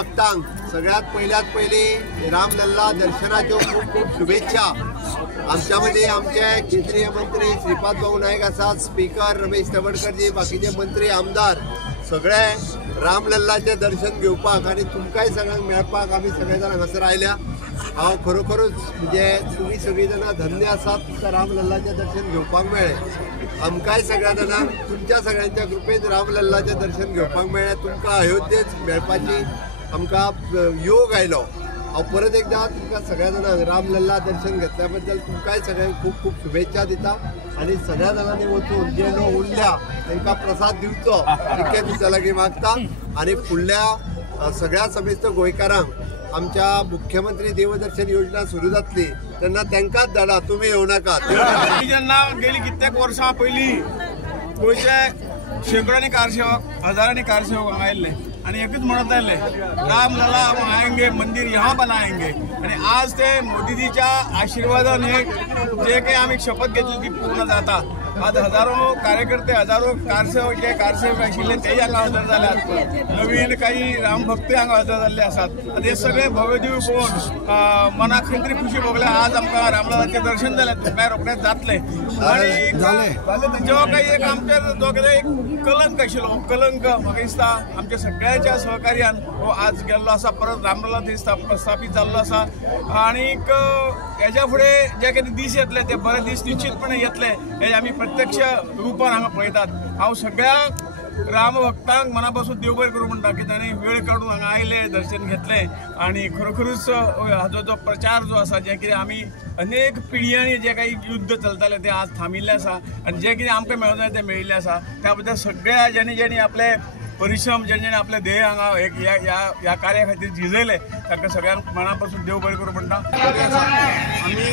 भक्तांक सगळ्यात पहिले रामलल्ला दर्शनाच्यो खूप खूप शुभेच्छा। आमच्यामध्ये आमचे केंद्रीय मंत्री श्रीपाद भाऊ नाईक आसात, स्पीकर रमेश तवडकरजी, बाकीचे मंत्री आमदार सगळे रामलल्लाचे दर्शन घेवपाक आणि तुमकांय सगळ्यांक मेळपाक आमी सगळे जाण हांगासर आयल्या। हांव खरोखरूच म्हणजे तुम्ही सगळीं जाणां धन्य आसात, तुमकां रामलल्लाचें दर्शन घेवपाक मेळ्ळें। आमकांय सगळ्या जाणांक तुमच्या सगळ्यांच्या कृपेन रामलल्लाचें दर्शन घेवपाक मेळ्ळें। तुमकां अयोध्येत मेळपाची आमकां योग आयलो। हांव परत एकदा तुमकां सगळ्या जाणांक रामलल्ला दर्शन घेतल्या बद्दल तुमकांय सगळ्यांक खूप खूप शुभेच्छा दिता आणि सगळ्या जाणांनी वचून जे लोक उरल्या तांकां प्रसाद दिवचो इतकें तुमच्या लागीं मागता। आणि फुडल्या सगळ्या समेस्त गोंयकारांक आमच्या मुख्यमंत्री देवदर्शन योजना सुरू जातली तेन्ना तांकांच धाडा, तुमी येवं नाकात। जेन्ना गेली कित्येक वर्सां पयलीं गोंयचे शेकडोनी कारसेवक हजारांनी कारसेवक हांगा आयिल्ले आणि एकच म्हणत आयले रामलला हम आएंगे, मंदिर यहाँ बनाएंगे। आणि आज ते मोदीजीच्या आशीर्वादान जे काही आम्ही शपथ घेतली ती पूर्ण जाता। आज हजारो कार्यकर्ते हजारो कारसेवक आशिल्ले तेय हांगा हजर जाल्यात, नवीन काही रामभक्ती हांगा हजर जाल्ले आसात। हे सगळे भव्यदिव्य पळोवन मनाक खंय तरी खुशी भोगल्या। आज आमकां रामललाचें दर्शन जालें, तुमकां रोखडेंच जातलें आणि जेव्हा काही एक आमचेर जो कितें एक कलंक आशिल्लो कलंक म्हाका दिसता आमच्या सगळ्यांच्या सहकार्यान हो आज गेल्लो आसा, परत रामलला थंय प्रस्थापीत जाल्लो आसा। आनीक हेच्या फुडें जे कितें दीस येतले ते बरे दीस निश्चितपणे येतले हे आमी प्रत्यक्ष रुपान हांगा पळयतात। हांव सगळ्या रामभक्तांक मनापासून देव बरें करूं म्हणटा की तांणी वेळ काडून हांगा आयले, दर्शन घेतलें आणि खरोखरूच हाजो जो प्रचार जो आसा जे कितें आमी अनेक पिळग्यांनी जे काही युद्ध चलताले ते आज थांबिल्लें आसा आणि जे कितें आमकां मेळूं जाय तें मेळिल्लें आसा। त्या बद्दल सगळ्या जेणी आपले परिश्रम जेणे आपले ध्येय हांगा एक ह्या कार्या खातीर झिजयले तांकां सगळ्यांक मनापासून देव बरें करूं म्हणटा। आमी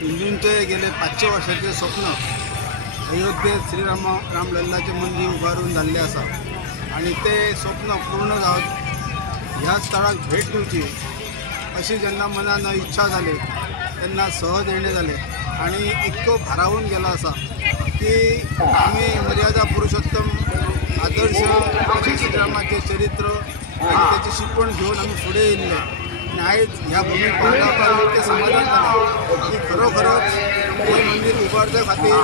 हिंदूंचे गेले 500 वर्षांचे स्वप्न अयोध्येत रामलल्लाचे मंदिर उबारून जाल्ले आसा आणि ते स्वप्न पूर्ण जावं ह्या स्थळाक भेट दिवची अशी जेन्ना मनान इच्छा जाली तेन्ना सहज येणे जाले आणि इतको भारावून गेलो आसा की आम्ही मर्यादा पुरुषोत्तम आदर्श श्रीरामाचे चरित्र आणि त्याची शिकवण घेऊन आम्ही पुढे येयल्ले आणि आयज ह्या भूमीर पावता इतकें समाधान जालें की खरोखरच हे मंदिर उबारच्या खातीर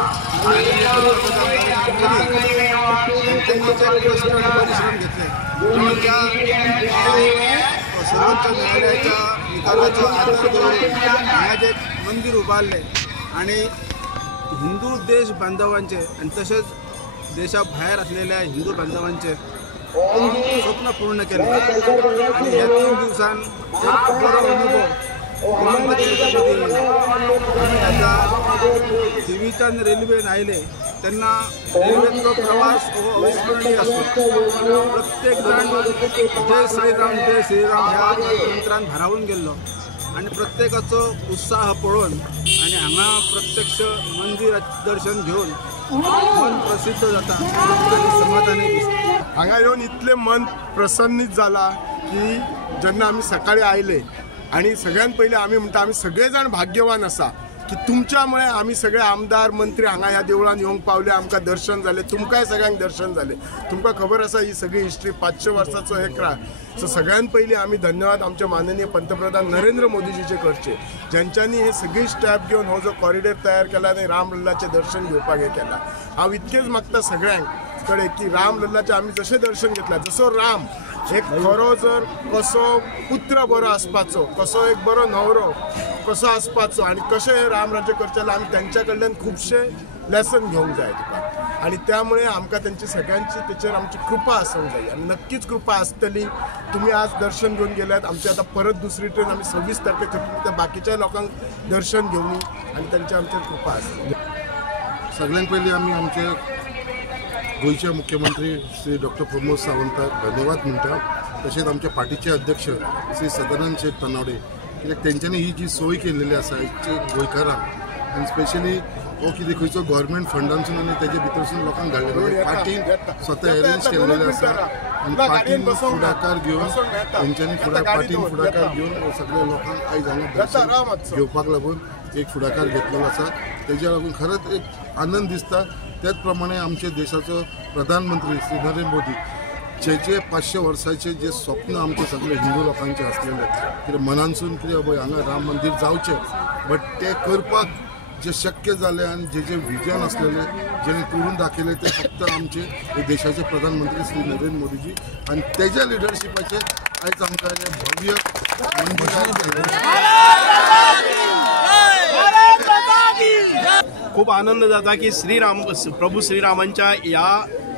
परिश्रम घेतले। सर्वोच्च न्यायालयाच्या निकालाचो आदर करून हांगा मंदिर उबारले आणि हिंदू देश बांधवांचे आणि तसेच देशा भायर असलेल्या हिंदू बांधवांचे स्वप्न पूर्ण केले आणि ह्या 3 दिवसान एक बरो अनुभव टीव्हीच्यान रेल्वेन आयले तेन्ना रेल्वेचो प्रवास हो अविस्मरणीय आसलो। प्रत्येक जाण जय श्रीराम ह्या मंत्रान भारावून गेल्लो आणि प्रत्येकाचो उत्साह पळोवन आणि हांगा प्रत्यक्ष मंदिर दर्शन घेऊन मन प्रसिद्ध जाता आणि समाधानी दिसता। हांगा येवन इतले मन प्रसन्नीत जाला की जेन्ना आमी सकाळी आयले आणि सगळ्यात पहिले आमी म्हणटा आमी सगळे जाण भाग्यवान आसा की तुमच्यामुळे आम्ही सगळे आमदार मंत्री हांगा ह्या देवळान येवंक पावले, आमकां दर्शन जाले, तुमकांय सगळ्यांक दर्शन जाले। तुमकां खबर आसा ही सगळी हिस्ट्री 500 वर्सांचो हे क्राय। सो सगळ्यात पयली आमी धन्यवाद आमचे माननीय पंतप्रधान नरेंद्र मोदीजीचे करचे ज्यांच्यानी हे सगळी स्टेप घेवन हो जो कॉरिडॉर तयार केला आणि रामलल्लाचे दर्शन घेवपाक हे केला। हांव इतकेच मागता सगळ्यांक कडेन की रामलल्लाचे आमी जशें दर्शन घेतला जसो राम एक खरो जर कसो पुत्र बरो आसपाचो, कसो एक बरो न्हवरो कसो आसपाचो आणि कशें हे रामराज्य करचें आमी तेंच्या कडल्यान खुबशे लेसन घेवंक जाय तुका आणि त्यामुळे आमकां तेंची सगळ्यांची तेचेर आमची कृपा आसूंक जाय आणि नक्कीच कृपा आसतली। तुम्ही आज दर्शन घेवन गेल्यात, आमची आता परत दुसरी ट्रेन आमी 26 तारखेक त्या बाकीच्या लोकांक दर्शन घेवनी आणि तेंची आमचेर कृपा आसतली। सगळ्यांत पयलीं आमी आमचे गोयचे मुख्यमंत्री श्री डॉक्टर प्रमोद सावंताक धन्यवाद म्हणटा। तशेंच आमच्या पार्टीचे अध्यक्ष श्री सदानंद शेठ तनावडे कित्याक तेंच्यांनी ही जी सोय केलेली आसा गोंयकारांक आनी स्पेशली हो कितें खंयचो गव्हर्मेंट फंडांसून आनी तेजे भितरसून लोकांक धाडलेलो पार्टीन स्वता अरेंज केल्लेले आसा आनी पार्टीन फुडाकार घेवन तेंच्यांनी पार्टीन फुडाकार घेवन सगळ्या लोकांक आयज हांगा दर्शन घेवपाक लागून एक फुडाकार घेतलेलो आसा। तेज्या लागून खरेंच एक आनंद दिसता। त्याच प्रमाणे आमच्या देशाचो प्रधानमंत्री श्री नरेंद्र मोदी जे 500 वर्साचे जे स्वप्न आमचे सगळे हिंदू लोकांचे असलेले कितें मनानसून कितें पळय हांगा राम मंदिर जावचें बट ते करपाक जे शक्य जालें आनी जे विजन असलेले जेणे करून दाखयले ते फक्त आमचे देशाचे प्रधानमंत्री श्री नरेंद्र मोदीजी आणि तेज्या लिडरशिपाचे आयज आमकां हे भव्य खूप आनंद जाता की प्रभू श्रीरामांच्या या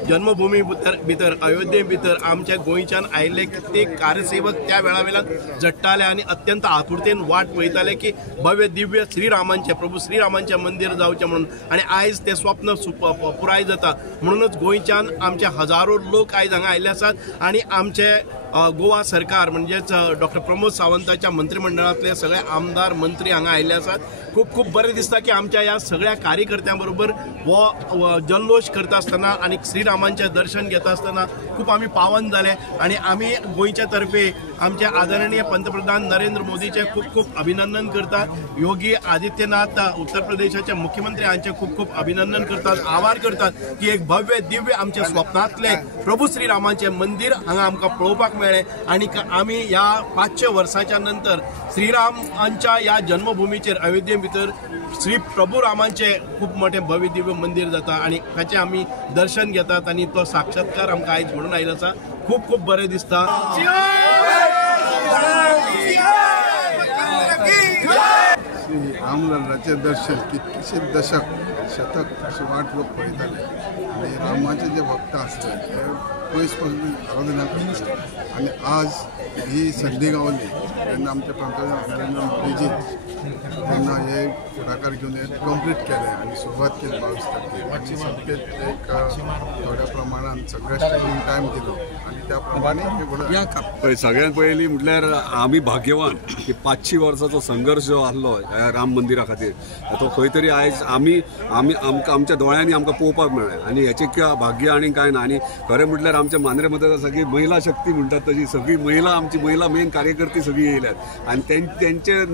जन्मभूमी भितर अयोध्ये भितर आमच्या गोंयच्यान आयिल्ले कित्येक कार्यसेवक त्या वेळा वेळार झडटाले आनी अत्यंत आतुरतेन वाट पळयताले की भव्य दिव्य श्रीरामांचे प्रभू श्रीरामांचे मंदिर जावचें म्हणून आनी आयज ते स्वप्न पुराय जाता म्हणूनच गोंयच्यान आमचे हजारो लोक आयज हांगा आयिल्ले आसात आनी आमचे गोवा सरकार म्हणजेच डॉक्टर प्रमोद सावंताच्या मंत्रिमंडळातले सगळे आमदार मंत्री हांगा आयिल्ले आसात खूप बरें दिसता की आमच्या ह्या सगळ्या कार्यकर्त्यां बरोबर हो जल्लोष करता आसतना आनी श्रीरामांचें दर्शन घेता आसतना खूप आमी पावन जाले आनी आमी गोंयच्या तर्फे आमचे आदरणीय पंतप्रधान नरेंद्र मोदीचे खूप अभिनंदन करतात योगी आदित्यनाथ उत्तर प्रदेशाचे मुख्यमंत्री हांचे खूप अभिनंदन करतात आभार करतात की एक भव्य दिव्य आमचे स्वप्नातले प्रभू श्रीरामांचे मंदिर हांगा आमकां पळोवपाक मेळ्ळें आनी आमी ह्या 500 वर्साच्या नंतर श्रीरामांच्या ह्या जन्मभूमीचेर अयोध्ये भितर श्री प्रभू रामांचे खूप मोठे भव्य दिव्य मंदिर जाता आणि ताचे आमी दर्शन घेतात आणि तो साक्षात्कार आमकां आयज म्हणून आयलो आसा खूप बरें दिसता श्री रामलल्लाचे दर्शन कितकेशे दशक शतक अशी वाट लोक पळयताले आनी रामाचे जे भक्त आसले ते पयस पासून आराधना आनी आज ही संदी गावली तेन्ना आमचे पंतप्रधान नरेंद्र मोदीजी तेन्ना हे फुडाकार घेवन हे कंप्लीट केले आनी सुरवात केली 22 तारखेक आनी सगळें एक थोड्या प्रमाणान सगळ्या स्टेटींक टायम दिलो आनी त्या प्रमाणे सगळ्यात पयलीं म्हटल्यार आमी भाग्यवान की 500 वर्साचो संघर्श जो आसलो ह्या राम मंदिरा खातीर तो खंय तरी आयज आमकां आमच्या दोळ्यांनी आमकां पळोवपाक मेळ्ळें आनी हेचें भाग्य आनी कांय ना आनी खरें म्हटल्यार आमच्या मांद्रे मदत सगळी महिला शक्ती म्हणटात तशी सगळी आमची महिला मेन कार्यकर्ती सगळी येयल्यात आनी तेंचे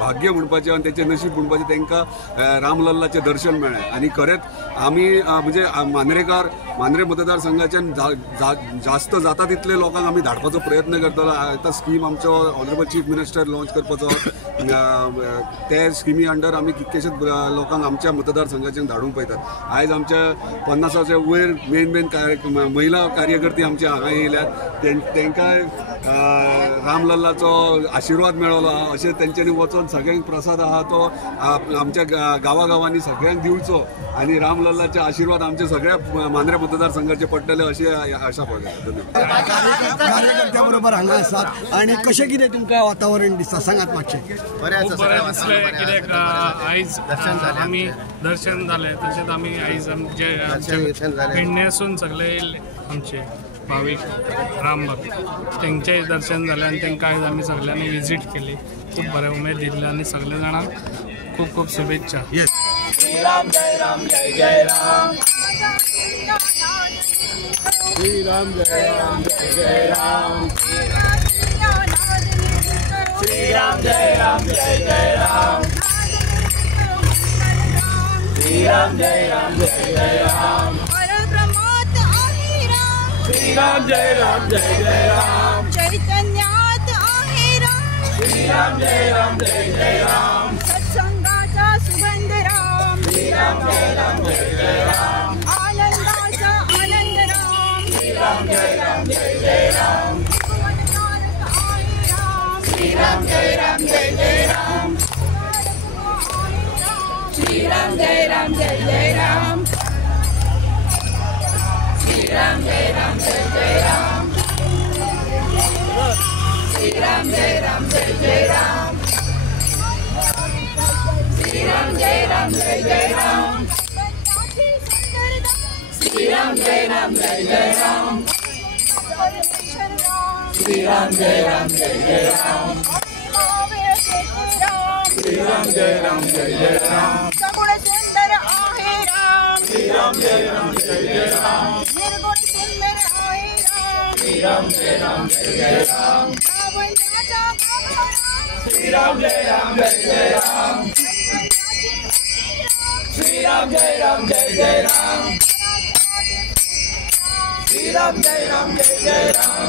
भाग्य म्हणपाचें आनी तेंचें नशीब म्हणपाचें तांकां रामलल्लाचें दर्शन मेळ्ळें आनी खरेंच आमी म्हणजे मांद्रे मतदारसंघाच्यान जास्त जाता तितले लोकांक आमी धाडपाचो प्रयत्न करतलो आतां स्कीम आमचो ऑनरेबल चीफ मिनिस्टर लॉन्च करपाचो ते स्किमी अंडर आमी कितकेशेच लोकांक आमच्या मतदारसंघाच्यान धाडूंक पळयतात आयज आमच्या 50च्या वयर मेन महिला कार्यकर्ती आमचे हांगा येयल्यात तांकां रामलल्लाचो आशिर्वाद मेळ्ळो अशें तेंच्यांनी वचून सगळ्यांक प्रसाद आहा तो आमच्या गांवांनी सगळ्यांक दिवचो आनी रामलल्लाचे आशिर्वाद आमच्या सगळ्या मांद्रे मतदारसंघाचे पडटले अशी आशा पळयता कार्यकर्त्या बरोबर हांगा आसात आनी कशें कितें तुमकां वातावरण दिसता सांगात मातशें खूब बरें दिसलें कित्याक आयज आमी दर्शन जालें तशेंच आमी आयज आमचे पेडण्यासून सगळे येयले आमचे भावीक राम भक्त तेंचेंय दर्शन जालें आनी तेंकां आयज आमी सगळ्यांनी विजीट केली खूब बरें उमेद दिल्ली आनी सगळे जाणांक खूब शुभेच्छा श्री राम जय राम जय जय राम श्री राम जय राम जय जय राम श्री राम जय राम जय जय राम श्री राम जय राम जय जय राम श्री राम जय राम जय जय राम चैतन्यात आहे राम श्री राम जय राम जय जय राम सत्संगाचा सुगंध राम श्री राम जय राम जय जय राम आनंदाचा आनंद राम श्री राम जय राम जय जय राम श्री राम जय राम जय जय राम श्री राम जय राम जय जय राम श्री राम जय राम जय जय राम श्री राम जय राम जय जय राम श्री राम जय राम जय जय राम श्री राम जय राम जय जय राम श्री राम जय राम जय जय राम श्री राम जय राम जय जय राम सुंदर आहे राम श्री राम जय राम जय जय राम निर्गुण सुंदर आहे राम श्री राम जय राम जय जय राम लावण्याचा गंगा श्री राम जय राम जय जय राम श्री राम जय राम जय जय राम श्रीराम जय राम जय जय राम.